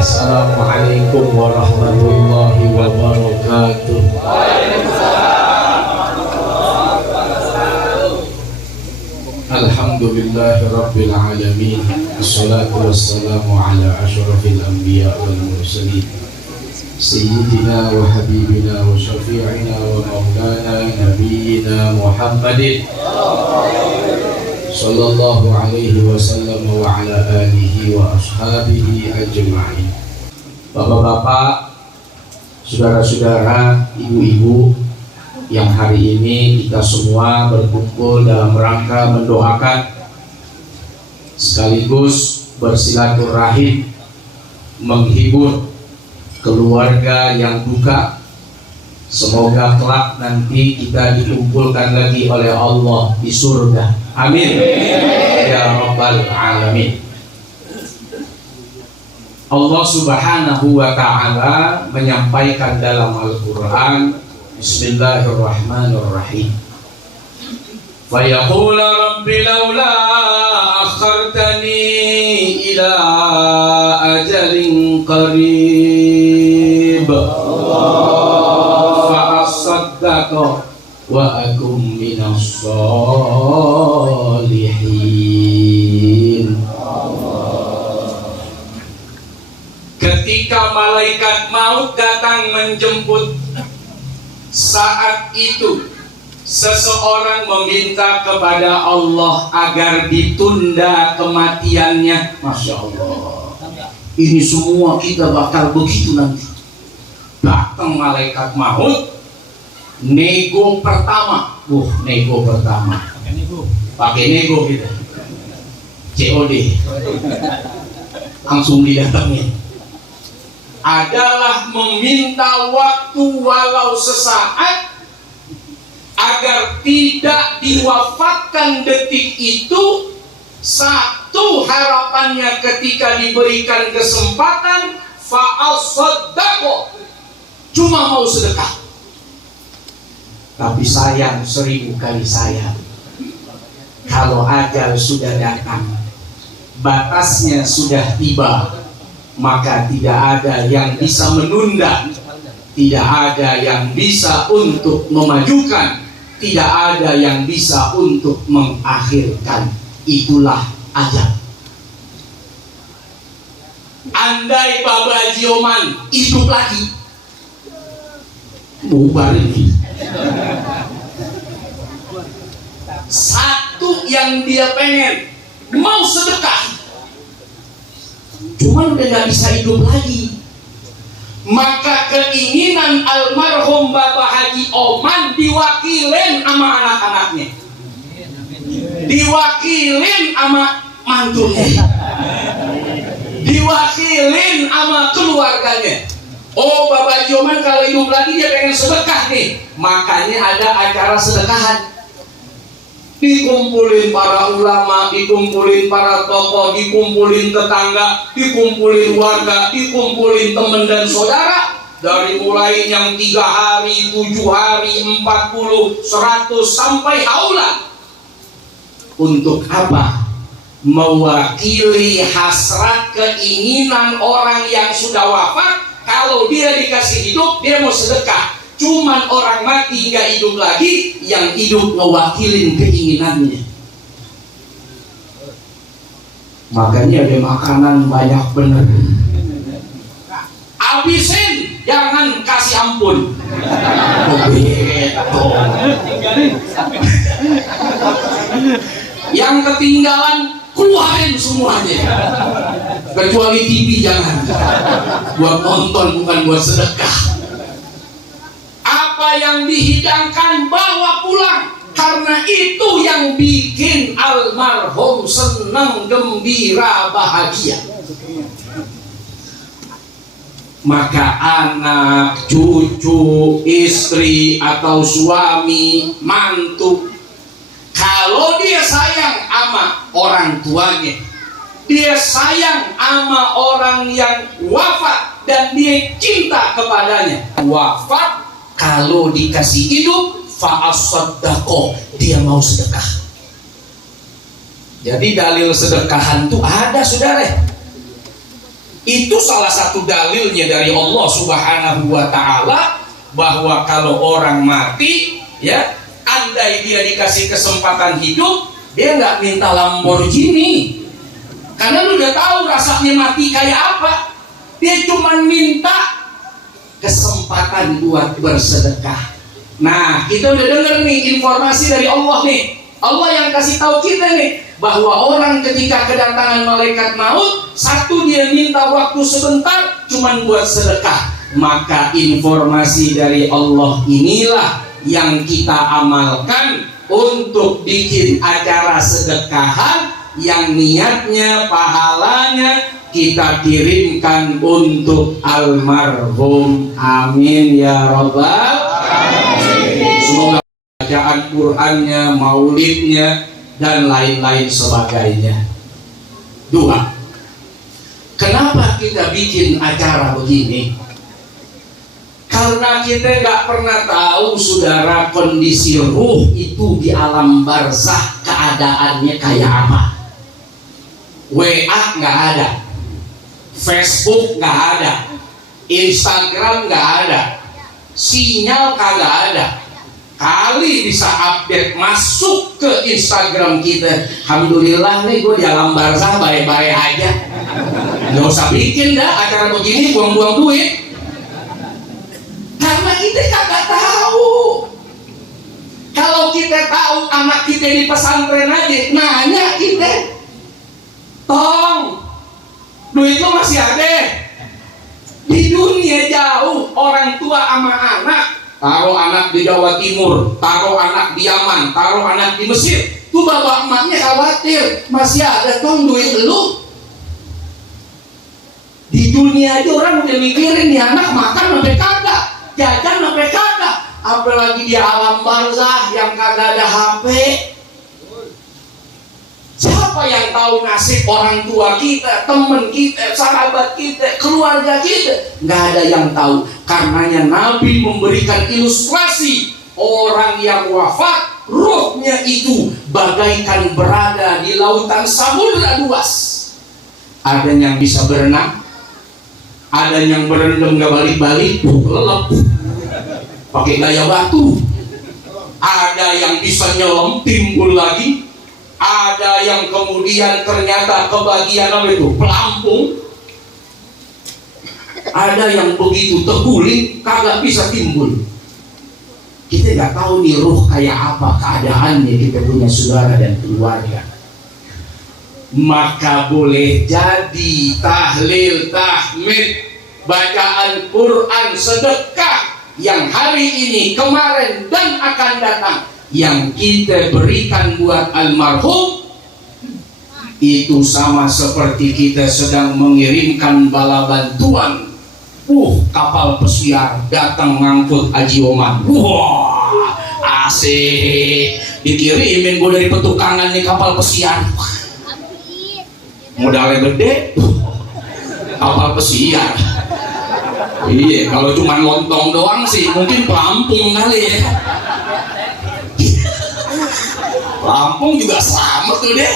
Assalamualaikum warahmatullahi wabarakatuh. Alhamdulillahi rabbil alamin. Assalatu wassalamu ala asyrafil anbiya wal mursalin Sayyidina wa habibina wa syafi'ina wa maulana nabiyyina Muhammadin sallallahu alaihi wasallam wa ala alihi wa ashabihi ajma'in. Bapak-bapak, saudara-saudara, ibu-ibu, yang hari ini kita semua berkumpul dalam rangka mendoakan sekaligus bersilaturahim, menghibur keluarga yang duka. Semoga kelak nanti kita dikumpulkan lagi oleh Allah di surga. Amin ya rabbal alamin. Allah subhanahu wa ta'ala menyampaikan dalam Al-Quran, Bismillahirrahmanirrahim. Fa yaqulu rabbi laula akhartani ila ajalin qarib fa asaddaqa wa akum minas sholihin. Ketika malaikat maut datang menjemput, saat itu seseorang meminta kepada Allah agar ditunda kematiannya. Masya Allah, ini semua kita bakal begitu nanti. Datang malaikat maut, nego pertama. Nego pertama, pakai nego kita, COD langsung didatengin, adalah meminta waktu walau sesaat agar tidak diwafatkan detik itu. Satu harapannya ketika diberikan kesempatan, fa'al-saddaqo, cuma mau sedekah. Tapi sayang, 1000 kali sayang, kalau ajal sudah datang, batasnya sudah tiba, maka tidak ada yang bisa menunda, tidak ada yang bisa untuk memajukan, tidak ada yang bisa untuk mengakhirkan. Itulah ajal. Andai Baba Jioman hidup lagi, bubar ini. Satu yang dia pengen, mau sedekah, cuman udah gak bisa hidup lagi. Maka keinginan almarhum Bapak Haji Oman diwakilin sama anak-anaknya, diwakilin sama mantunya, diwakilin sama keluarganya. Oh, Bapak Haji Oman kalau hidup lagi dia pengen sedekah nih, makanya ada acara sedekahan. Dikumpulin para ulama, dikumpulin para tokoh, dikumpulin tetangga, dikumpulin warga, dikumpulin teman dan saudara. Dari mulai yang 3 hari, 7 hari, 40, 100 sampai haula. Untuk apa? Mewakili hasrat keinginan orang yang sudah wafat. Kalau dia dikasih hidup, dia mau sedekah. Cuman orang mati nggak hidup lagi, yang hidup ngewakilin keinginannya. Makanya ada makanan banyak bener, habisin, jangan kasih ampun. Yang ketinggalan keluarin semuanya, kecuali TV jangan, buat nonton bukan buat sedekah. Apa yang dihidangkan bawa pulang, karena itu yang bikin almarhum senang, gembira, bahagia. Maka anak, cucu, istri atau suami, mantu, kalau dia sayang sama orang tuanya, dia sayang sama orang yang wafat dan dia cinta kepadanya, wafat, kalau dikasih hidup, fa'as-saddaqo, dia mau sedekah. Jadi dalil sedekahan itu ada, saudara. Itu salah satu dalilnya dari Allah Subhanahu wa Ta'ala, bahwa kalau orang mati, ya, andai dia dikasih kesempatan hidup, dia nggak minta Lamborghini, karena lu udah tahu rasanya mati kayak apa. Dia cuma minta kesempatan buat bersedekah. Nah, kita udah dengar nih informasi dari Allah nih. Allah yang kasih tahu kita nih, bahwa orang ketika kedatangan malaikat maut, satu dia minta waktu sebentar cuman buat sedekah. Maka informasi dari Allah inilah yang kita amalkan untuk bikin acara sedekahan yang niatnya, pahalanya kita kirimkan untuk almarhum. Amin ya Rabbal alamin. Semoga bacaan Qur'annya, maulidnya, dan lain-lain sebagainya. Dua, kenapa kita bikin acara begini? Karena kita nggak pernah tahu, saudara, kondisi ruh itu di alam barzah keadaannya kayak apa. WA nggak ada, Facebook nggak ada, Instagram nggak ada, sinyal kagak ada. Kali bisa update masuk ke Instagram kita, alhamdulillah nih gue di alam barzah baik-baik aja. Nggak usah bikin dah acara begini, buang-buang duit. Karena kita kagak tahu. Kalau kita tahu, anak kita di pesantren aja nanya kita, Tong, duit lo masih ada? Di dunia jauh, orang tua sama anak, taruh anak di Jawa Timur, taruh anak di Yaman, taruh anak di Mesir, tuh bapak emaknya khawatir, masih ada Tong duit lu? Di dunia aja orang udah mikirin nih anak makan sampai kagak, jajan sampai kagak, apalagi di alam barzah yang kagak ada HP. Siapa yang tahu nasib orang tua kita, teman kita, sahabat kita, keluarga kita? Nggak ada yang tahu. Karenanya Nabi memberikan ilustrasi orang yang wafat, ruhnya itu bagaikan berada di lautan samudra luas. Ada yang bisa berenang, ada yang berendam nggak balik-balik, lelep, pakai gaya batu. Ada yang bisa nyelam timbul lagi. Ada yang kemudian ternyata kebagian apa itu? Pelampung. Ada yang begitu terguling kagak bisa timbul. Kita nggak tahu nih ruh kayak apa keadaannya, kita punya saudara dan keluarga. Maka boleh jadi tahlil, tahmid, bacaan Quran, sedekah yang hari ini, kemarin, dan akan datang, yang kita berikan buat almarhum, itu sama seperti kita sedang mengirimkan bala bantuan. Kapal pesiar datang ngangkut Haji Oman. Wah, asik. Dikirimin gue dari petukangan nih kapal pesiar. Modalnya gede, kapal pesiar. Iya, kalau cuma lontong doang sih mungkin pelampung kali ya. Lampung juga selamat tuh deh.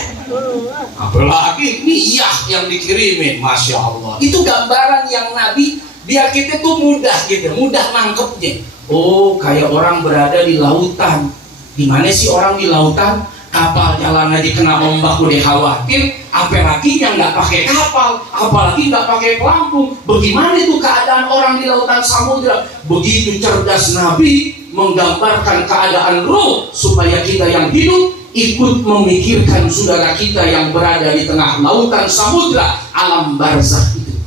Apalagi minyak yang dikirimin, Masya Allah. Itu gambaran yang Nabi, biar kita tuh mudah gitu, mudah nangkepnya. Oh, kayak orang berada di lautan. Gimana sih orang di lautan? Kapal jalan aja kena ombak udah khawatir, apalagi yang nggak pakai kapal, apalagi nggak pakai pelampung. Bagaimana itu keadaan orang di lautan samudra? Begitu cerdas Nabi menggambarkan keadaan ruh, supaya kita yang hidup ikut memikirkan saudara kita yang berada di tengah lautan samudra alam barzakh itu.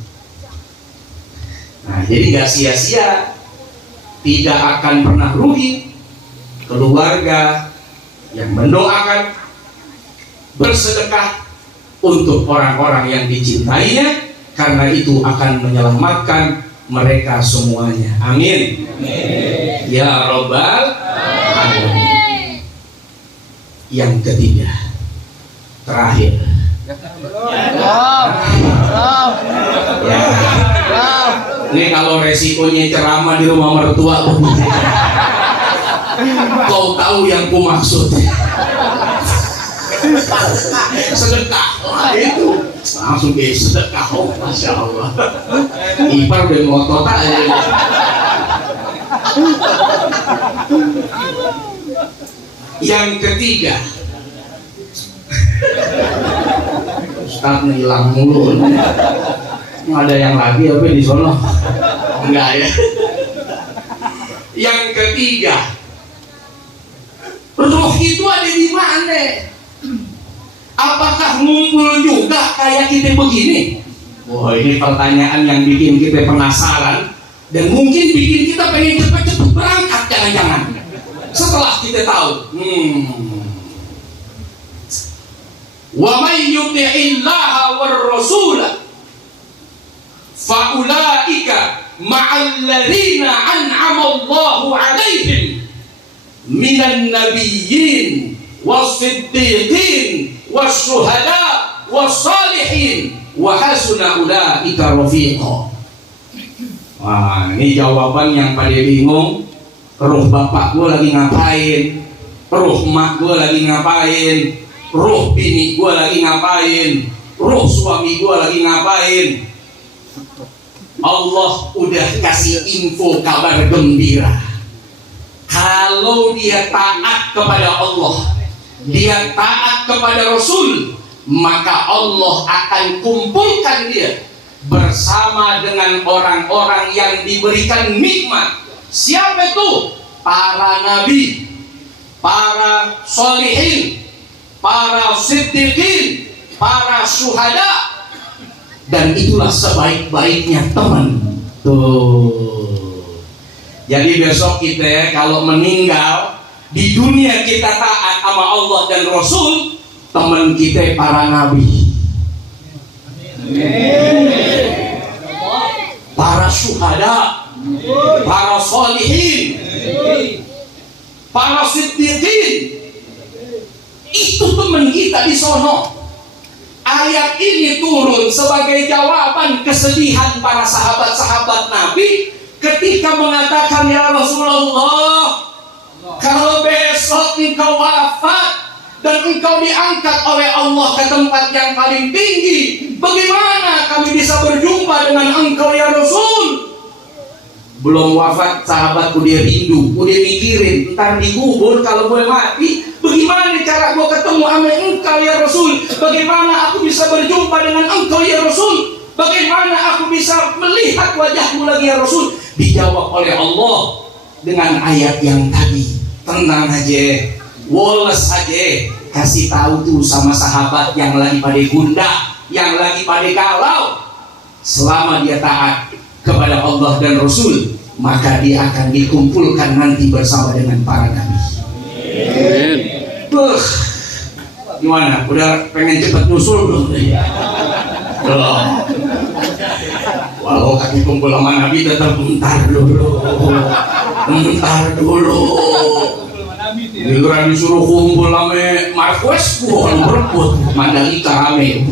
Nah, jadi gak sia-sia, tidak akan pernah rugi keluarga yang mendoakan, bersedekah untuk orang-orang yang dicintainya, karena itu akan menyelamatkan mereka semuanya. Amin. Amin. Ya Rabbal alamin. Yang ketiga, terakhir. Ya. Ini kalau resikonya ceramah di rumah mertua, kau tahu yang ku maksud. Sedekah itu langsung ke sedekah. Oh, masya Allah. Ipar dan ngotot aja. Yang ketiga, Ustaz hilang mulu. Nggak ada yang lagi apa di sono? Enggak ya. Yang ketiga, roh itu ada di mana? Apakah ngumpul juga kayak kita begini? Wah, ini pertanyaan yang bikin kita penasaran dan mungkin bikin kita pengen cepat-cepat berangkat, jangan-jangan. Setelah kita tahu, wa may yuti'illaha war rasula fa ulaika ma'al ladzina an'ama Allahu 'alaihim minan nabiyyin was-siddiqin was-syuhada was-salihin wa hasuna ulaika rafiqa. Wah, ini jawaban yang pada bingung. Roh bapak gue lagi ngapain? Roh emak gue lagi ngapain? Roh bini gue lagi ngapain? Roh suami gue lagi ngapain? Allah udah kasih info kabar gembira. Kalau dia taat kepada Allah, dia taat kepada Rasul, maka Allah akan kumpulkan dia bersama dengan orang-orang yang diberikan nikmat. Siapa itu? Para nabi, para solihin, para siddiqin, para syuhada. Dan itulah sebaik-baiknya teman. Tuh. Jadi besok kita kalau meninggal di dunia, kita taat sama Allah dan Rasul, teman kita para nabi, para syuhada, para solihin, para siddiqin. Itu teman kita di sono. Ayat ini turun sebagai jawaban kesedihan para sahabat-sahabat Nabi ketika mengatakan, ya Rasulullah, kalau besok engkau wafat dan engkau diangkat oleh Allah ke tempat yang paling tinggi, bagaimana kami bisa berjumpa dengan engkau ya Rasul? Belum wafat sahabatku dia rindu, udah mikirin ntar dikubur kalau gue mati, bagaimana cara gue ketemu sama engkau ya Rasul? Bagaimana aku bisa berjumpa dengan engkau ya Rasul? Bagaimana aku bisa melihat wajahmu lagi ya Rasul? Dijawab oleh Allah dengan ayat yang tadi. Tenang aja, woles aja, kasih tahu tuh sama sahabat yang lagi pada gundah, yang lagi pada galau, selama dia taat kepada Allah dan Rasul, maka dia akan dikumpulkan nanti bersama dengan para nabi. Gimana? Udah pengen cepat nyusul belum? Belum. Walau kaki kumpul sama nabi tetap bentar dulu. Giliran disuruh kumpul sama Marquez, wah berebut Mandalika rame.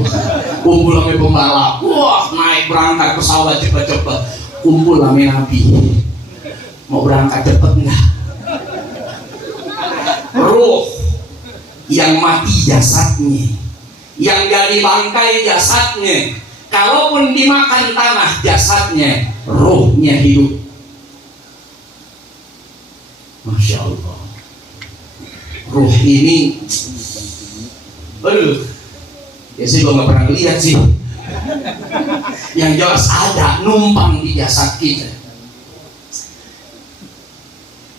Kumpul sama pembalap, wah naik berangkat pesawat cepet-cepet. Kumpul sama Nabi, mau berangkat cepet enggak? Ruh yang mati jasadnya, yang jadi bangkai jasadnya, kalaupun dimakan tanah jasadnya, ruhnya hidup. Masya Allah. Ruh ini, aduh, ya saya juga nggak pernah lihat sih. Yang jelas ada numpang di jasad kita.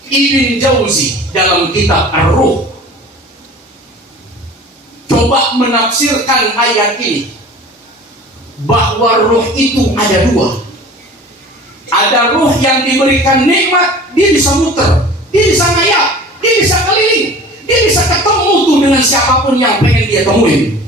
Ibn Jauzi dalam kitab Ar-Ruh coba menafsirkan ayat ini bahwa ruh itu ada dua. Ada ruh yang diberikan nikmat, dia bisa muter, dia bisa ngayap, dia bisa keliling, dia bisa ketemu tuh dengan siapapun yang pengen dia temuin.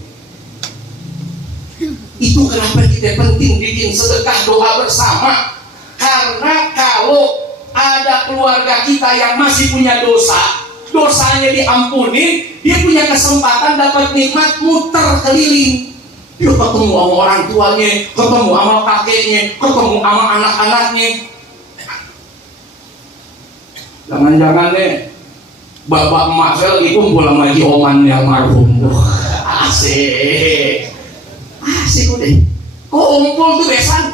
Itu kenapa kita penting bikin sedekah doa bersama. Karena kalau ada keluarga kita yang masih punya dosa, dosanya diampuni, dia punya kesempatan dapat nikmat muter keliling. Dia ketemu sama orang tuanya, ketemu sama kakeknya, ketemu sama anak-anaknya. Jangan-jangan nih bapak emak saya lagi kumpul sama Haji Oman yang marhum. Asik. Asik udah. Kumpul tuh besan.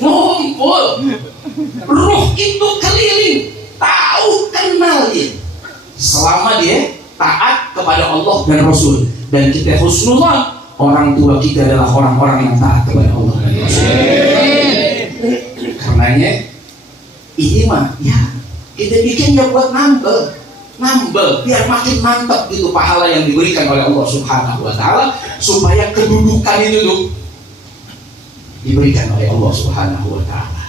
Ngumpul. Ruh itu keliling, tahu kenal dia. Selama dia taat kepada Allah dan Rasul, dan kita husnuzan, orang tua kita adalah orang-orang yang taat kepada Allah dan Rasul. Karenanya ini mah ya kita bikinnya buat nambel biar makin mantap gitu pahala yang diberikan oleh Allah Subhanahu wa taala, supaya kedudukan itu tuh diberikan oleh Allah Subhanahu wa taala.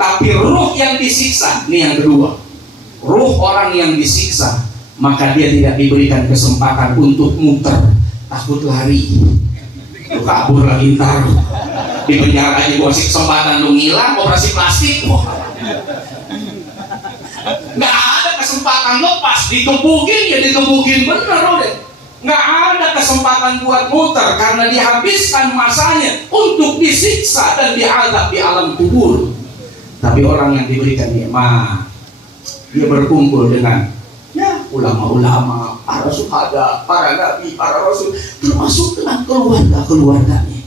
Tapi ruh yang disiksa, ini yang kedua. Ruh orang yang disiksa, maka dia tidak diberikan kesempatan untuk muter, takut lari. Lu kabur lagi ntar di penjara aja gua kasih kesempatan lu ngilang, operasi plastik. Nggak ada kesempatan lepas, dikebukin ya dikebukin bener deh. Nggak ada kesempatan buat muter karena dihabiskan masanya untuk disiksa dan diazab di alam kubur. Tapi orang yang diberikan nikmat, dia berkumpul dengan ya ulama-ulama, para syuhada, para nabi, para rasul, termasuk dengan keluarga-keluarganya.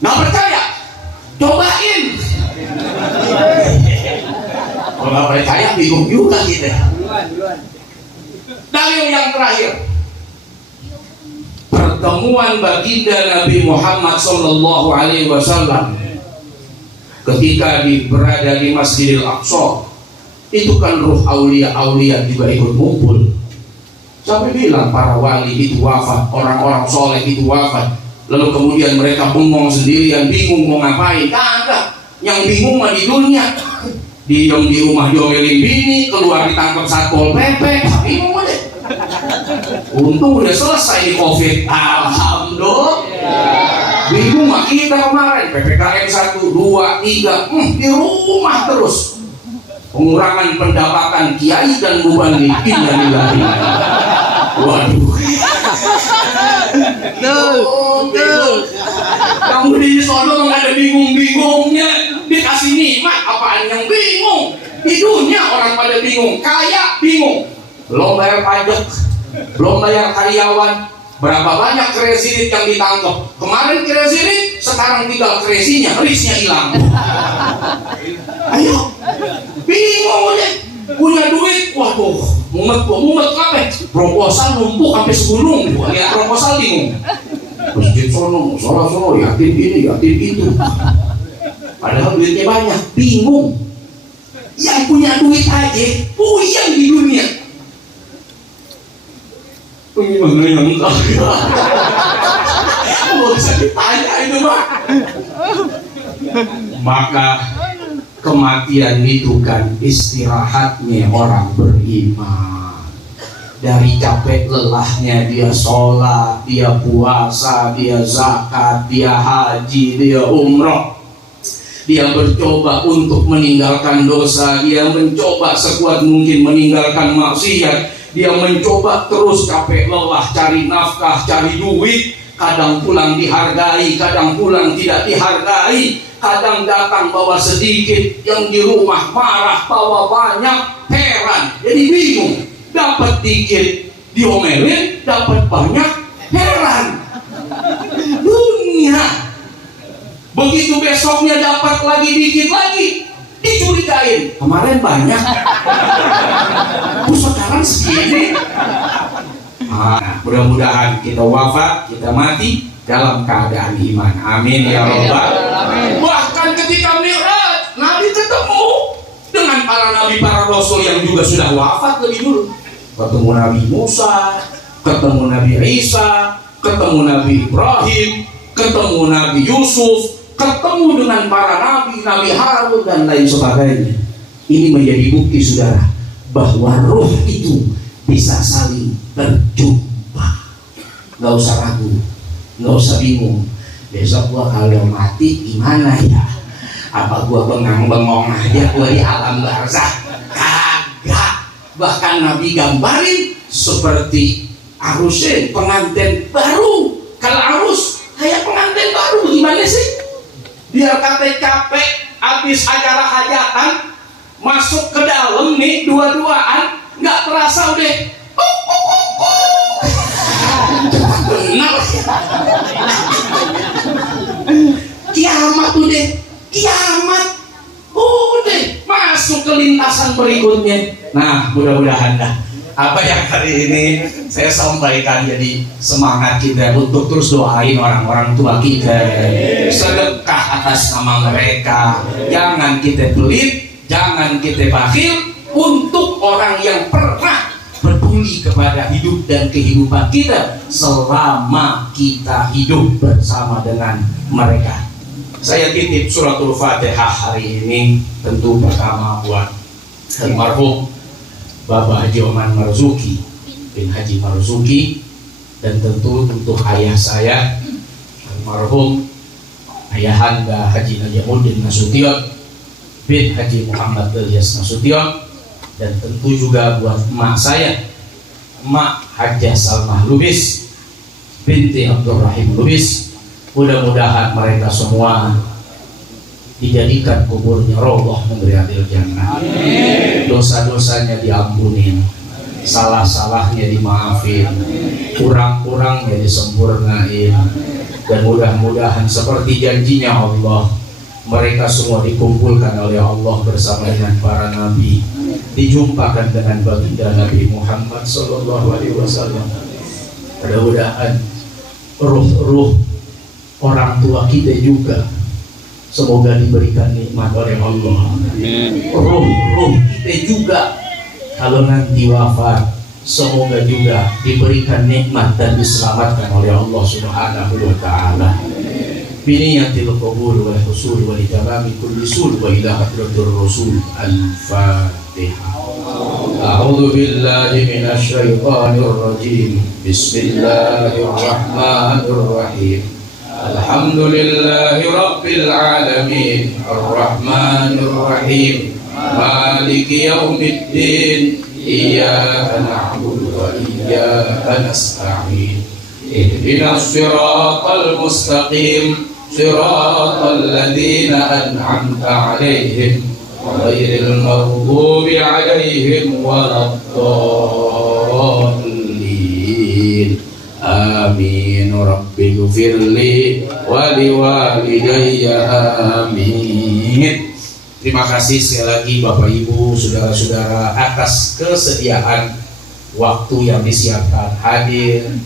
Nggak percaya? Cobain. Kalau nggak percaya bingung juga kita. Dalil yang terakhir, pertemuan baginda Nabi Muhammad SAW ketika berada di Masjidil Aqsa. Itu kan ruh aulia-aulia juga ikut ngumpul. Sampai bilang para wali itu wafat, orang-orang soleh itu wafat. Lalu kemudian mereka bengong sendirian, bingung mau ngapain. Kagak, yang bingung mah di dunia. Diam di rumah jomelin bini, keluar ditangkap Satpol PP, bingung deh. Untung udah selesai di Covid, alhamdulillah. Bingung mah kita kemarin PPKM 1, 2, 3, di rumah terus. Pengurangan pendapatan kiai dan mubalik, innalillahi. Waduh. Betul. Kamu di sono nggak ada bingung-bingungnya, dikasih nikmat apaan yang bingung? Di dunia orang pada bingung, kaya bingung, belum bayar pajak, belum bayar karyawan, berapa banyak kresinit yang ditangkap. Kemarin kresinit, sekarang tinggal kresinya, listnya hilang. Ayo, bingung deh, punya duit, waduh, mumet apa? Proposal numpuk sampai segunung, lihat proposal bingung. Masjid sono, yatim ini, yatim itu. Padahal duitnya banyak, bingung. Yang punya duit aja, puyeng di dunia. Gimana yang entah? Nggak bisa ditanya itu mah. Maka kematian itu kan istirahatnya orang beriman. Dari capek lelahnya dia sholat, dia puasa, dia zakat, dia haji, dia umroh. Dia mencoba untuk meninggalkan dosa, dia mencoba sekuat mungkin meninggalkan maksiat. Dia mencoba terus capek lelah cari nafkah, cari duit. Kadang pulang dihargai, kadang pulang tidak dihargai. Kadang datang bawa sedikit, yang di rumah marah bawa banyak, heran. Jadi bingung. Dapat dikit diomelin, dapat banyak, heran. Dunia. Begitu besoknya dapat lagi dikit lagi, dicurigain. Kemarin banyak, sekarang segini. Mudah-mudahan kita wafat, kita mati dalam keadaan iman. Amin ya Rabbal alamin. Bahkan ketika Mi'raj, Nabi ketemu dengan para nabi, para rasul yang juga sudah wafat lebih dulu. Ketemu Nabi Musa, ketemu Nabi Isa, ketemu Nabi Ibrahim, ketemu Nabi Yusuf, ketemu dengan para nabi, Nabi Harun dan lain sebagainya. Ini menjadi bukti saudara bahwa roh itu bisa saling berjumpa. Gak usah ragu, gak usah bingung. Besok gua kalau mati gimana ya? Apa gua bengang-bengong aja gua di alam barzakh? Kagak. Bahkan Nabi gambarin seperti arusnya pengantin baru. Kalau arus kayak pengantin baru gimana sih? Biar kata capek habis acara hajatan, masuk ke dalam nih dua-duaan, nggak terasa udah Kiamat udah, kiamat udah masuk ke lintasan berikutnya. Nah, mudah-mudahan dah apa yang hari ini saya sampaikan jadi semangat kita untuk terus doain orang-orang tua kita, sedekah atas nama mereka. Jangan kita pelit, jangan kita bakhil untuk orang yang pernah peduli kepada hidup dan kehidupan kita selama kita hidup bersama dengan mereka. Saya titip suratul Fatihah hari ini tentu pertama buat almarhum Bapak Haji Oman Marzuki bin Haji Marzuki, dan tentu untuk ayah saya almarhum Ayahanda Haji Najamuddin Nasution bin Haji Muhammad Ilyas Nasution, dan tentu juga buat emak saya, Emak Hajjah Salmah Lubis binti Abdurrahim Lubis. Mudah-mudahan mereka semua dijadikan kuburnya roboh Riyadil Jannah. Dosa-dosanya diampunin, salah-salahnya dimaafin, kurang-kurangnya disempurnain, dan mudah-mudahan seperti janjinya Allah, mereka semua dikumpulkan oleh Allah bersama dengan para nabi, dijumpakan dengan baginda Nabi Muhammad SAW. Mudah-mudahan ruh-ruh orang tua kita juga semoga diberikan nikmat oleh Allah. Ruh-ruh kita juga kalau nanti wafat semoga juga diberikan nikmat dan diselamatkan oleh Allah Subhanahu wa taala. Biniyatil qabul wal husul wa litamami kulli sul wa ila hadratir rasul. Al-Fatihah. A'udzu billahi minasy syaithanir rajim. Bismillahirrahmanirrahim. Alhamdulillahi rabbil alamin, arrahmanir rahim, maliki yaumiddin, iyyaka na'budu wa iyyaka nasta'in, ihdinas siratal mustaqim, siratal ladzina an'amta 'alaihim ghairil maghdubi 'alaihim waladdallin. Amin. Rabbi ghfirli wa liwalidayya. Amin. Terima kasih sekali lagi Bapak Ibu, saudara-saudara atas kesediaan waktu yang disiapkan hadir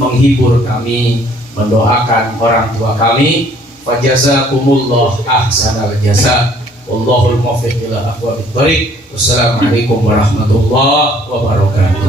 menghibur kami, mendoakan orang tua kami. Fajazakumullah ahsanal jazaa. Wallahul muwaffiq ila aqwamit thoriq. Wassalamualaikum warahmatullahi wabarakatuh.